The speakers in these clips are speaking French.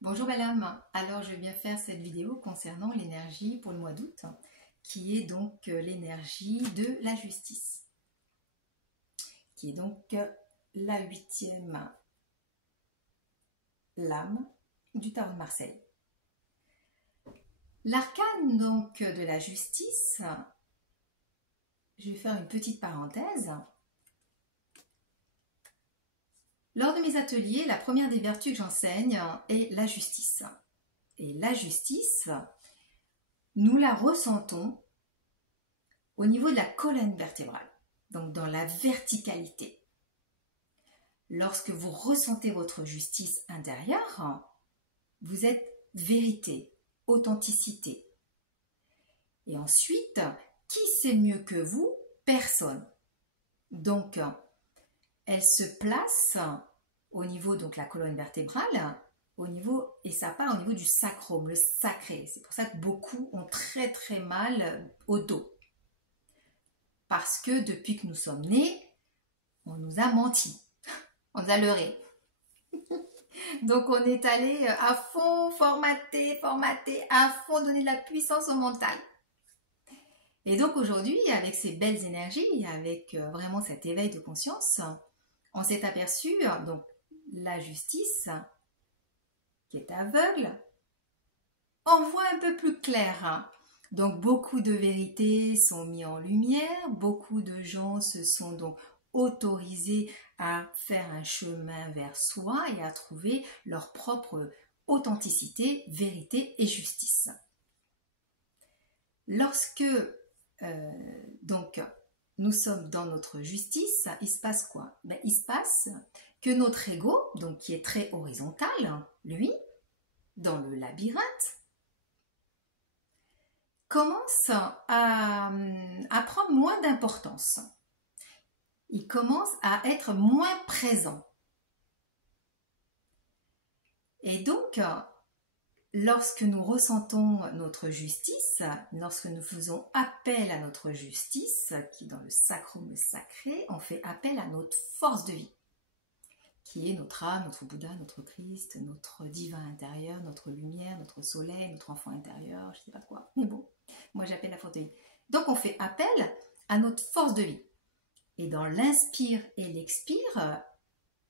Bonjour Madame, alors je viens faire cette vidéo concernant l'énergie pour le mois d'août, qui est donc l'énergie de la justice, qui est donc la 8e lame du tarot de Marseille. L'arcane donc de la justice, je vais faire une petite parenthèse. Lors de mes ateliers, la première des vertus que j'enseigne est la justice. Et la justice, nous la ressentons au niveau de la colonne vertébrale, donc dans la verticalité. Lorsque vous ressentez votre justice intérieure, vous êtes vérité, authenticité. Et ensuite, qui sait mieux que vous? Personne. Donc, elle se place au niveau de la colonne vertébrale, et ça part au niveau du sacrum, le sacré. C'est pour ça que beaucoup ont très très mal au dos. Parce que depuis que nous sommes nés, on nous a menti, on nous a leurré. Donc on est allé à fond formater, à fond donner de la puissance au mental. Et donc aujourd'hui, avec ces belles énergies, avec vraiment cet éveil de conscience, on s'est aperçu, donc la justice, qui est aveugle, on voit un peu plus clair. Donc beaucoup de vérités sont mises en lumière, beaucoup de gens se sont donc autorisés à faire un chemin vers soi et à trouver leur propre authenticité, vérité et justice. Lorsque donc nous sommes dans notre justice, il se passe quoi? Il se passe que notre ego, donc qui est très horizontal, lui, dans le labyrinthe, commence à prendre moins d'importance. Il commence à être moins présent. Et donc, lorsque nous ressentons notre justice, lorsque nous faisons appel à notre justice, qui est dans le sacrum, le sacré, on fait appel à notre force de vie, qui est notre âme, notre Bouddha, notre Christ, notre divin intérieur, notre lumière, notre soleil, notre enfant intérieur, je ne sais pas quoi. Mais bon, moi j'appelle la force de vie. Donc on fait appel à notre force de vie. Et dans l'inspire et l'expire,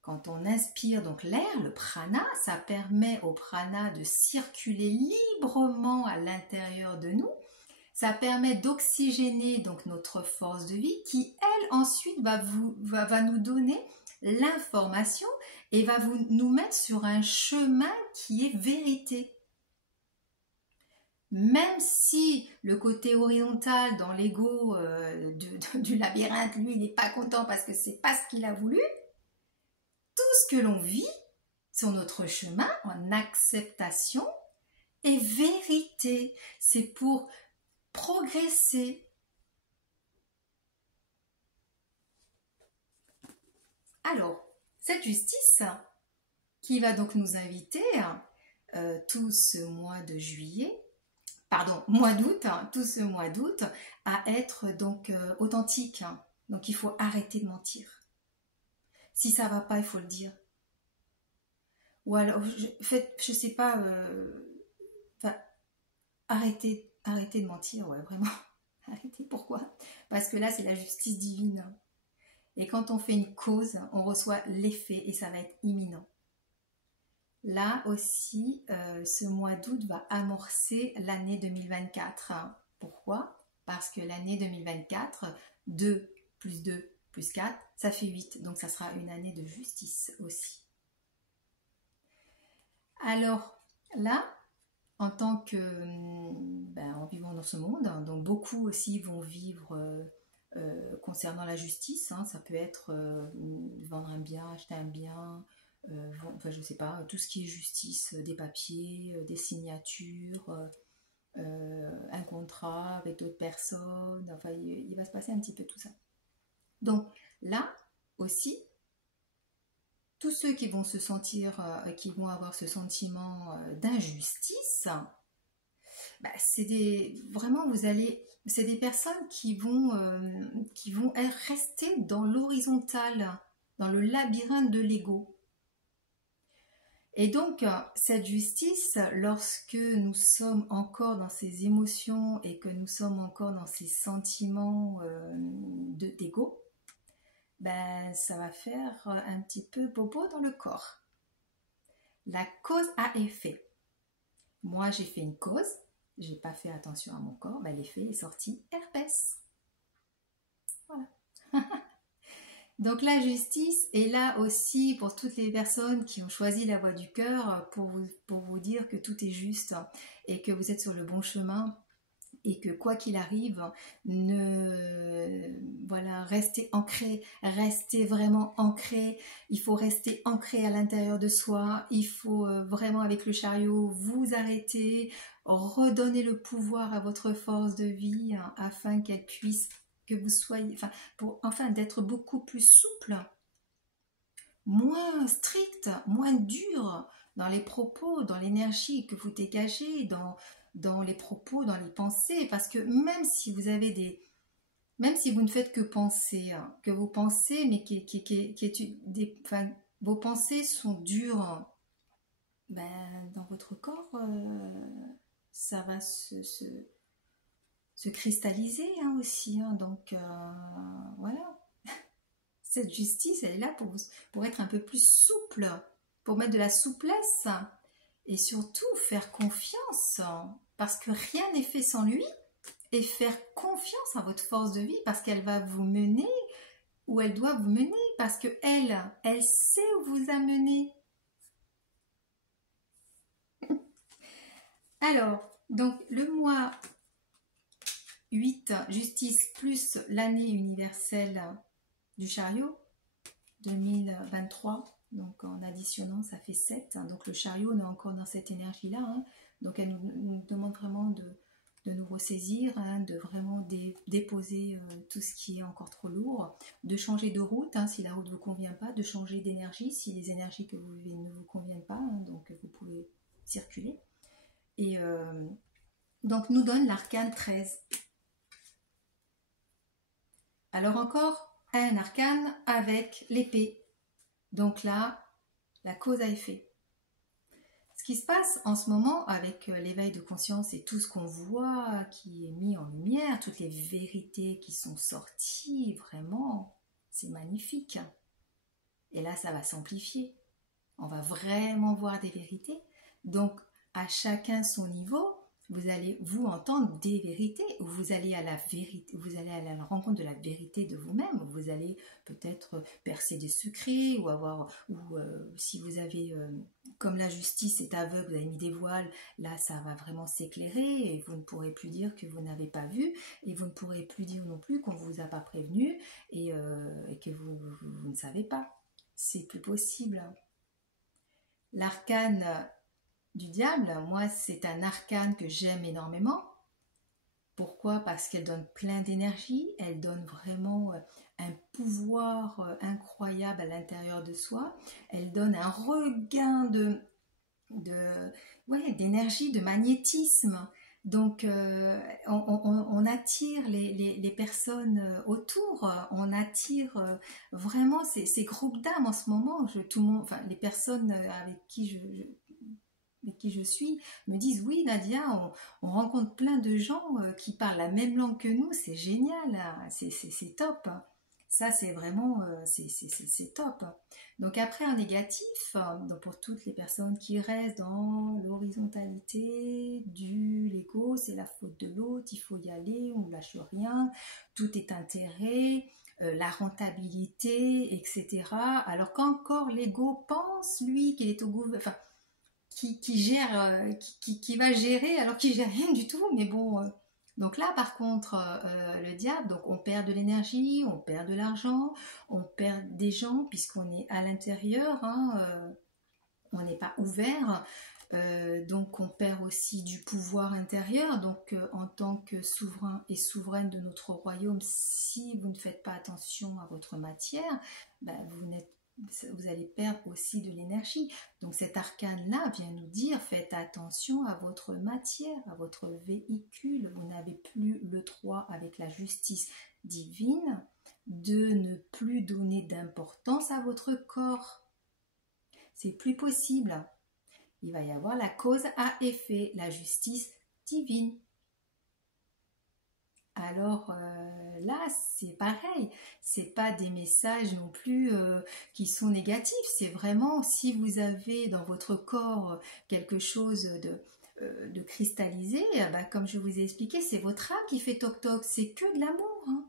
quand on inspire donc l'air, le prana, ça permet au prana de circuler librement à l'intérieur de nous. Ça permet d'oxygéner donc notre force de vie qui, elle, ensuite va nous donner l'information et va nous mettre sur un chemin qui est vérité. Même si le côté horizontal dans l'ego du labyrinthe, lui, il n'est pas content parce que c'est pas ce qu'il a voulu, tout ce que l'on vit sur notre chemin en acceptation est vérité. C'est pour progresser. Alors, cette justice qui va donc nous inviter tout ce mois de juillet, mois d'août, tout ce mois d'août, à être donc authentique. Donc il faut arrêter de mentir. Si ça va pas, il faut le dire. Ou alors, je sais pas, arrêtez de mentir, ouais, vraiment. Arrêtez, pourquoi? Parce que là, c'est la justice divine. Et quand on fait une cause, on reçoit l'effet et ça va être imminent. Là aussi, ce mois d'août va amorcer l'année 2024. Pourquoi? Parce que l'année 2024, 2 plus 2 plus 4, ça fait 8. Donc ça sera une année de justice aussi. Alors là, en tant que, en vivant dans ce monde, donc beaucoup aussi vont vivre concernant la justice. Ça peut être vendre un bien, acheter un bien, je sais pas, tout ce qui est justice, des papiers, des signatures, un contrat avec d'autres personnes, il va se passer un petit peu tout ça. Donc là aussi, tous ceux qui vont se sentir, qui vont avoir ce sentiment d'injustice, c'est des personnes qui vont rester dans l'horizontal, dans le labyrinthe de l'ego. Et donc, cette justice, lorsque nous sommes encore dans ces émotions et que nous sommes encore dans ces sentiments d'ego, ben, ça va faire un petit peu bobo dans le corps. La cause à effet. Moi, j'ai fait une cause, j'ai pas fait attention à mon corps, ben, l'effet est sorti herpès. Voilà. Donc la justice est là aussi pour toutes les personnes qui ont choisi la voie du cœur pour vous dire que tout est juste et que vous êtes sur le bon chemin et que quoi qu'il arrive, restez ancré, restez vraiment ancré. Il faut rester ancré à l'intérieur de soi. Il faut vraiment avec le chariot vous arrêter, redonner le pouvoir à votre force de vie afin qu'elle puisse que vous soyez, d'être beaucoup plus souple, moins strict, moins dur dans les propos, dans l'énergie que vous dégagez, dans les propos, dans les pensées, parce que même si vous ne faites que penser, que vous pensez, mais vos pensées sont dures, ben, dans votre corps, ça va se cristalliser aussi. Donc, voilà. Cette justice, elle est là pour être un peu plus souple, pour mettre de la souplesse et surtout faire confiance, parce que rien n'est fait sans lui, et faire confiance à votre force de vie parce qu'elle va vous mener où elle doit vous mener, parce que elle sait où vous amener. Alors, donc le mois 8, justice plus l'année universelle du chariot 2023, donc en additionnant ça fait 7, donc le chariot on est encore dans cette énergie là, donc elle nous demande vraiment de nous ressaisir, de vraiment déposer tout ce qui est encore trop lourd, de changer de route si la route ne vous convient pas, de changer d'énergie si les énergies que vous vivez ne vous conviennent pas, donc vous pouvez circuler. Et donc nous donne l'arcane 13. Alors encore un arcane avec l'épée. Donc là, la cause à effet. Ce qui se passe en ce moment avec l'éveil de conscience et tout ce qu'on voit qui est mis en lumière, toutes les vérités qui sont sorties, vraiment, c'est magnifique. Et là, ça va s'amplifier. On va vraiment voir des vérités. Donc, à chacun son niveau, vous allez vous entendre des vérités, ou vous allez à la vérité, vous allez à la rencontre de la vérité de vous-même, vous allez peut-être percer des secrets, si vous avez, comme la justice est aveugle, vous avez mis des voiles, là ça va vraiment s'éclairer, et vous ne pourrez plus dire que vous n'avez pas vu, et vous ne pourrez plus dire non plus qu'on ne vous a pas prévenu, et que vous ne savez pas. C'est plus possible. L'arcane du diable, moi c'est un arcane que j'aime énormément. Pourquoi? Parce qu'elle donne plein d'énergie, elle donne vraiment un pouvoir incroyable à l'intérieur de soi, elle donne un regain d'énergie, de magnétisme. Donc on attire les personnes autour, on attire vraiment ces groupes d'âmes en ce moment. Les personnes avec qui je suis me disent oui Nadia, on rencontre plein de gens qui parlent la même langue que nous, c'est génial, c'est top. Ça c'est vraiment c'est top. Donc après en négatif, donc pour toutes les personnes qui restent dans l'horizontalité du l'ego, c'est la faute de l'autre, il faut y aller, on ne lâche rien, tout est intérêt, la rentabilité, etc. Alors qu'encore l'ego pense lui qu'il est au gouvernement, qui va gérer alors qu'il gère rien du tout, mais bon. Donc là, par contre, le diable, donc on perd de l'énergie, on perd de l'argent, on perd des gens puisqu'on est à l'intérieur, on n'est pas ouvert, donc on perd aussi du pouvoir intérieur. Donc en tant que souverain et souveraine de notre royaume, si vous ne faites pas attention à votre matière, vous allez perdre aussi de l'énergie. Donc cet arcane-là vient nous dire, faites attention à votre matière, à votre véhicule. Vous n'avez plus le droit, avec la justice divine, de ne plus donner d'importance à votre corps. C'est plus possible. Il va y avoir la cause à effet, la justice divine. Alors là, c'est pareil, c'est pas des messages non plus qui sont négatifs, c'est vraiment si vous avez dans votre corps quelque chose de cristallisé, bah, comme je vous ai expliqué, c'est votre âme qui fait toc toc, c'est que de l'amour, hein.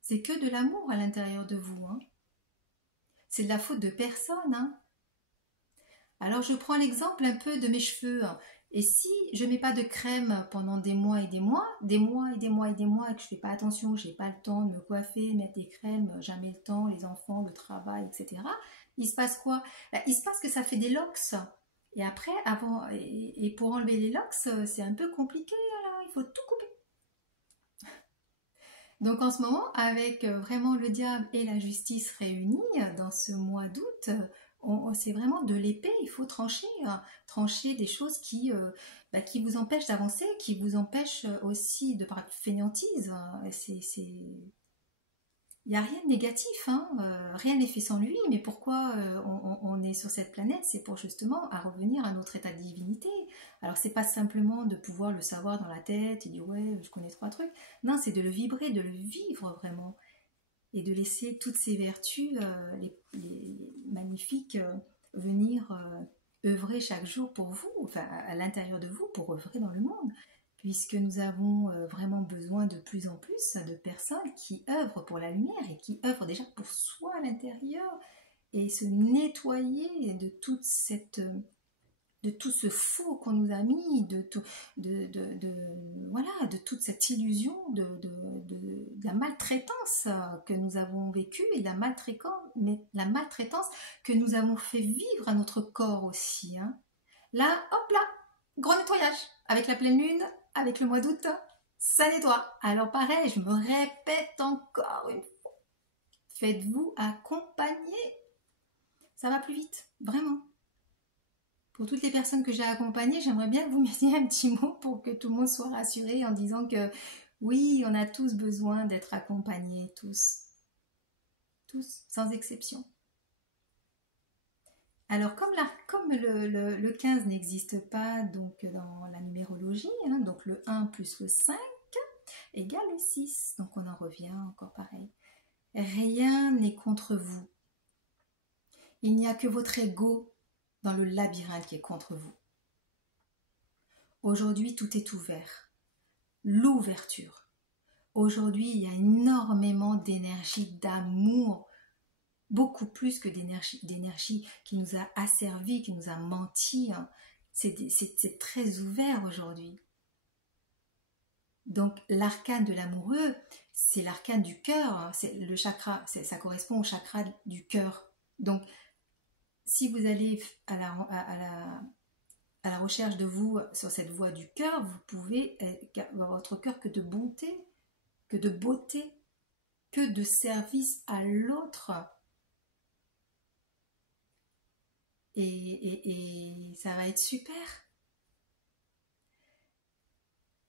C'est que de l'amour à l'intérieur de vous, hein. C'est de la faute de personne, hein. Alors je prends l'exemple un peu de mes cheveux, hein. Et si je mets pas de crème pendant des mois et des mois, des mois et des mois et des mois, et que je fais pas attention, j'ai pas le temps de me coiffer, mettre des crèmes, jamais le temps, les enfants, le travail, etc. Il se passe quoi? Bah, il se passe que ça fait des locks. Et après, et pour enlever les locks, c'est un peu compliqué, alors il faut tout couper. Donc en ce moment, avec vraiment le diable et la justice réunis dans ce mois d'août, c'est vraiment de l'épée, il faut trancher, hein. Trancher des choses qui vous empêchent d'avancer, qui vous empêchent aussi de par fainéantise. Il n'y a rien de négatif, hein, rien n'est fait sans lui, mais pourquoi on est sur cette planète? C'est pour justement à revenir à notre état de divinité. Alors c'est pas simplement de pouvoir le savoir dans la tête et dire ouais, je connais 3 trucs. Non, c'est de le vibrer, de le vivre vraiment. Et de laisser toutes ces vertus, les magnifiques, venir œuvrer chaque jour pour vous, enfin à l'intérieur de vous, pour œuvrer dans le monde. Puisque nous avons vraiment besoin de plus en plus de personnes qui œuvrent pour la lumière et qui œuvrent déjà pour soi à l'intérieur et se nettoyer de toute de tout ce faux qu'on nous a mis, voilà, de toute cette illusion de la maltraitance que nous avons vécue et de la maltraitance que nous avons fait vivre à notre corps aussi, hein. Là, hop là, gros nettoyage avec la pleine lune, avec le mois d'août, ça nettoie. Alors pareil, je me répète encore une fois, faites-vous accompagner, ça va plus vite, vraiment. Pour toutes les personnes que j'ai accompagnées, j'aimerais bien que vous mettiez un petit mot pour que tout le monde soit rassuré en disant que oui, on a tous besoin d'être accompagnés, tous, sans exception. Alors comme le 15 n'existe pas donc dans la numérologie, hein, donc le 1 plus le 5 égale le 6, donc on en revient encore pareil. Rien n'est contre vous. Il n'y a que votre ego dans le labyrinthe qui est contre vous. Aujourd'hui, tout est ouvert. L'ouverture. Aujourd'hui, il y a énormément d'énergie, d'amour, beaucoup plus que d'énergie qui nous a asservi, qui nous a menti. C'est très ouvert aujourd'hui. Donc l'arcane de l'amoureux, c'est l'arcane du cœur, c'est le chakra, ça correspond au chakra du cœur. Donc si vous allez à la recherche de vous sur cette voie du cœur, vous pouvez avoir votre cœur que de bonté, que de beauté, que de service à l'autre. Et ça va être super.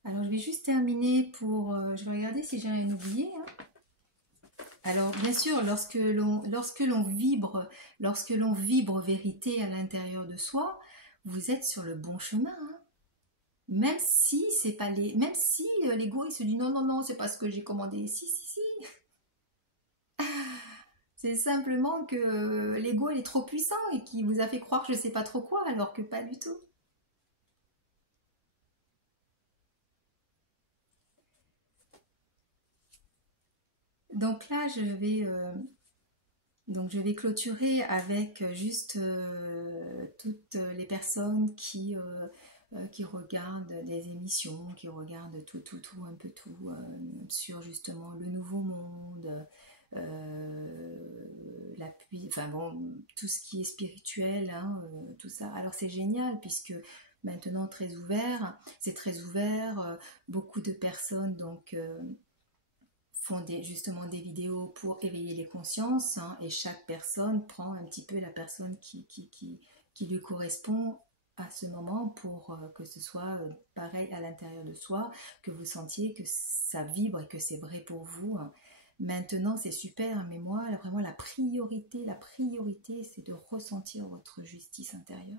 Alors je vais juste terminer je vais regarder si j'ai rien oublié, hein. Alors bien sûr, lorsque l'on vibre vérité à l'intérieur de soi, vous êtes sur le bon chemin, hein. Même si l'ego il se dit non, c'est pas ce que j'ai commandé. Si. C'est simplement que l'ego il est trop puissant et qui vous a fait croire je sais pas trop quoi alors que pas du tout. Donc là, je vais clôturer avec juste toutes les personnes qui regardent des émissions, qui regardent tout, un peu tout, sur justement le nouveau monde, tout ce qui est spirituel, hein, tout ça. Alors c'est génial puisque maintenant c'est très ouvert, beaucoup de personnes donc font justement des vidéos pour éveiller les consciences, hein, et chaque personne prend un petit peu la personne qui lui correspond à ce moment pour que ce soit pareil à l'intérieur de soi, que vous sentiez que ça vibre et que c'est vrai pour vous, hein. Maintenant c'est super, mais moi vraiment la priorité c'est de ressentir votre justice intérieure.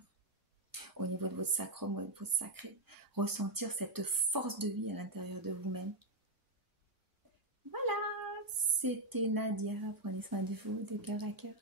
au niveau de votre sacrum, au niveau de votre sacré. Ressentir cette force de vie à l'intérieur de vous-même. Voilà, c'était Nadia. Prenez soin de vous, de cœur à cœur.